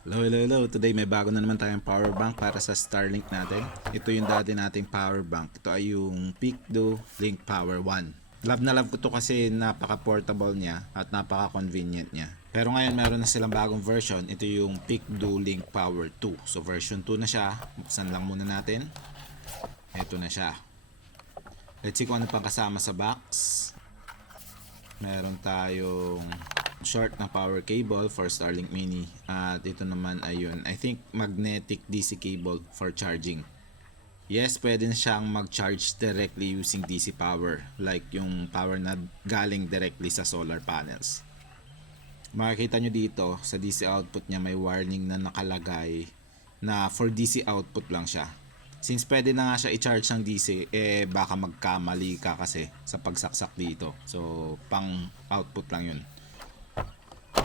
Hello, hello, hello. Today may bago na naman tayong power bank para sa Starlink natin. Ito yung dati nating power bank. Ito ay yung Picdo Link Power 1. Love na love ko to kasi napaka-portable niya at napaka-convenient niya. Pero ngayon meron na silang bagong version. Ito yung Picdo Link Power 2. So version 2 na siya. Buksan lang muna natin. Ito na siya. Let's see kung ano pang kasama sa box. Meron tayong short na power cable for Starlink Mini at ito naman ay yun, I think magnetic DC cable for charging. Yes, pwede na siyang mag-charge directly using DC power like yung power na galing directly sa solar panels. Makikita nyo dito sa DC output niya may warning na nakalagay na for DC output lang siya. Since pwede na nga siya i-charge ng DC, baka magkamali ka kasi sa pagsaksak dito. So pang output lang yun.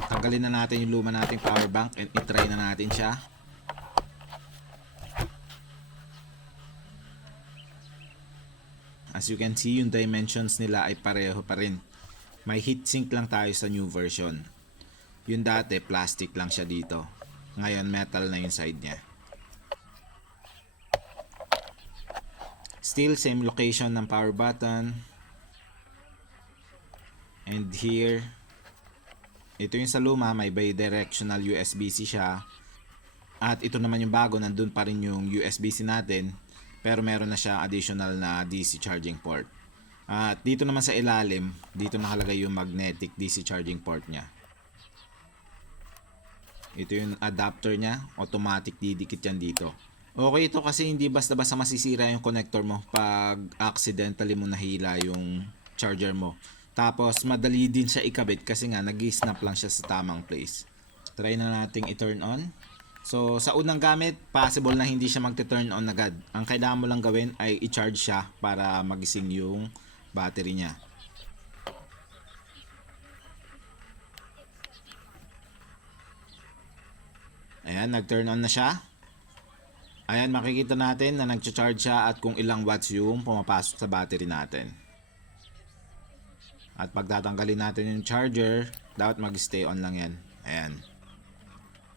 Tanggalin na natin yung luma nating power bank and i-try na natin siya. As you can see, yung dimensions nila ay pareho pa rin. May heatsink lang tayo sa new version. Yung dati plastic lang siya dito. Ngayon metal na yung side niya. Still same location ng power button. And here, ito yung sa luma, may bidirectional USB-C siya. At ito naman yung bago, nandun pa rin yung USB-C natin. Pero meron na siya additional na DC charging port. At dito naman sa ilalim, dito nakalagay yung magnetic DC charging port niya. Ito yung adapter niya, automatic didikit yan dito. Okay ito kasi hindi basta-basta masisira yung connector mo pag accidentally mo nahila yung charger mo. Tapos madali din siya ikabit kasi nga nag-snap lang siya sa tamang place. Try na nating i-turn on. So sa unang gamit, possible na hindi siya magte-turn on agad. Ang kailangan mo lang gawin ay i-charge siya para magising yung battery niya. Ayan, nag-turn on na siya. Ayan, makikita natin na nag-charge siya at kung ilang watts yung pumapasok sa battery natin. At pag tatanggalin natin yung charger, dapat mag-stay on lang yan. Ayan.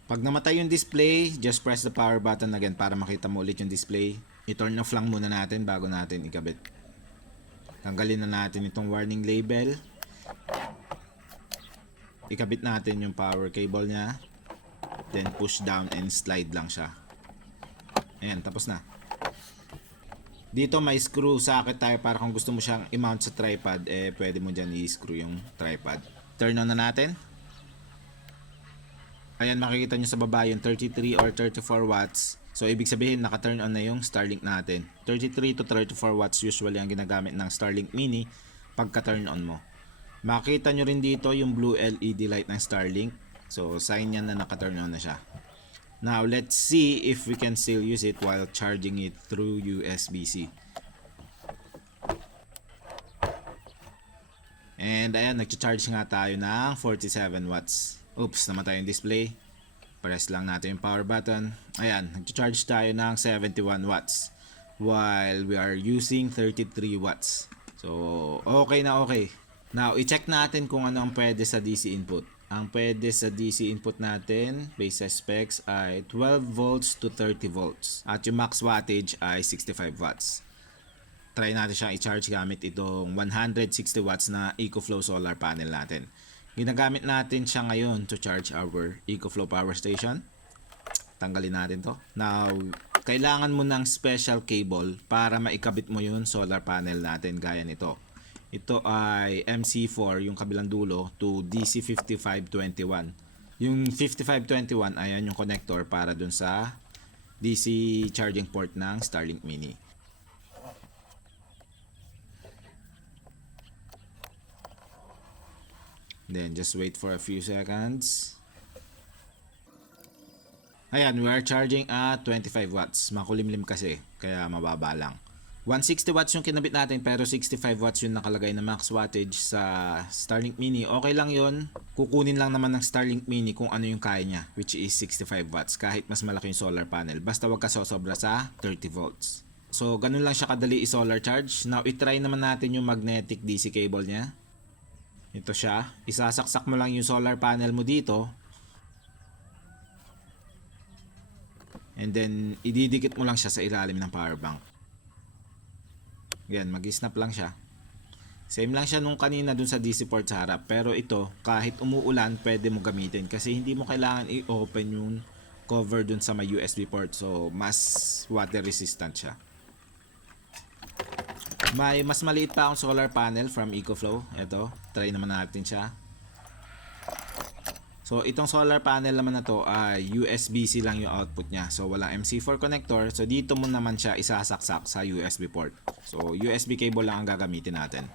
Pag namatay yung display, just press the power button again para makita mo ulit yung display. I-turn off lang muna natin bago natin ikabit. Tanggalin na natin itong warning label. Ikabit natin yung power cable niya. Then push down and slide lang siya. Ayan, tapos na. Dito may screw socket tayo para kung gusto mo siyang i-mount sa tripod, pwede mo dyan i-screw yung tripod. Turn on na natin. Ayan, makikita nyo sa baba yung 33 or 34 watts. So ibig sabihin naka-turn on na yung Starlink natin. 33 to 34 watts usually ang ginagamit ng Starlink Mini pagka-turn on mo. Makita nyo rin dito yung blue LED light ng Starlink. So sign yan na naka-turn on na siya. Now let's see if we can still use it while charging it through USB-C. And ayan, nag-charge nga tayo ng 47 watts. Oops, namatay yung display. Press lang natin yung power button. Ayan, nag-charge tayo ng 71 watts while we are using 33 watts. So, okay na okay. Now, i-check natin kung ano ang pwede sa DC input. Ang pwede sa DC input natin, based sa specs, ay 12 volts to 30 volts. At yung max wattage ay 65 watts. Try natin siyang i-charge gamit itong 160 watts na EcoFlow solar panel natin. Ginagamit natin siya ngayon to charge our EcoFlow power station. Tanggalin natin to. Now, kailangan mo ng special cable para maikabit mo yung solar panel natin gaya nito. Ito ay MC4 yung kabilang dulo to DC5521. Yung 5521 ayan yung connector para dun sa DC charging port ng Starlink Mini. Then just wait for a few seconds. Ayan, we are charging at 25 watts. Makulimlim kasi, kaya mababa lang. 160 watts yung kinabit natin pero 65 watts yung nakalagay na max wattage sa Starlink Mini. Okay lang yun. Kukunin lang naman ng Starlink Mini kung ano yung kaya niya, which is 65 watts kahit mas malaki yung solar panel. Basta wag ka sosobra sa 30 volts. So, ganun lang siya kadali i-solar charge. Now, itry naman natin yung magnetic DC cable niya. Ito siya. Isasaksak mo lang yung solar panel mo dito. And then, ididikit mo lang siya sa ilalim ng power bank. Yan, mag-snap lang siya. Same lang siya nung kanina dun sa DC port sa harap. Pero ito, kahit umuulan, pwede mo gamitin. Kasi hindi mo kailangan i-open yung cover dun sa may USB port. So, mas water resistant siya. May mas maliit pa akong solar panel from EcoFlow. Ito, try naman natin siya. So, itong solar panel naman na to ay USB-C lang yung output niya. So, walang MC4 connector. So, dito mo naman siya isasaksak sa USB port. So, USB cable lang ang gagamitin natin.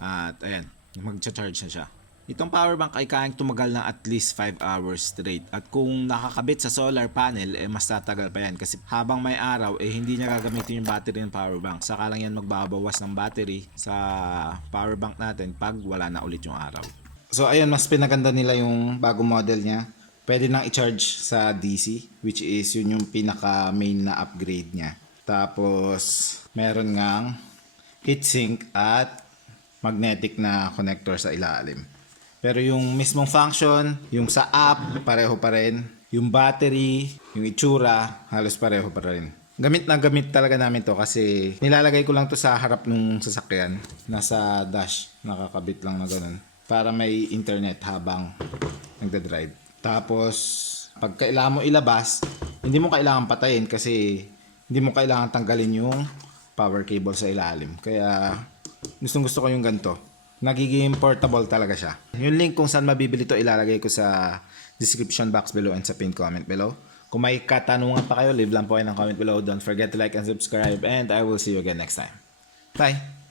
At, ayan, mag-charge na siya. Itong power bank ay kayang tumagal na at least 5 hours straight. At kung nakakabit sa solar panel, mas tatagal pa yan. Kasi habang may araw, hindi niya gagamitin yung battery ng power bank. Saka lang yan magbabawas ng battery sa power bank natin pag wala na ulit yung araw. So ayun, mas pinaganda nila yung bagong model niya. Pwede nang i-charge sa DC, which is yun yung pinaka main na upgrade niya. Tapos meron ngang heatsink at magnetic na connector sa ilalim. Pero yung mismong function, yung sa app, pareho pa rin. Yung battery, yung itsura, halos pareho pa rin. Gamit na gamit talaga namin to kasi nilalagay ko lang to sa harap ng sasakyan. Nasa dash, nakakabit lang na ganun. Para may internet habang nagda-drive. Tapos, pag kailangan mo ilabas, hindi mo kailangan patayin kasi hindi mo kailangan tanggalin yung power cable sa ilalim. Kaya, gusto ko yung ganito. Nagiging portable talaga siya. Yung link kung saan mabibili to ilalagay ko sa description box below and sa pinned comment below. Kung may katanungan pa kayo, leave lang po kayo ng comment below. Don't forget to like and subscribe and I will see you again next time. Bye!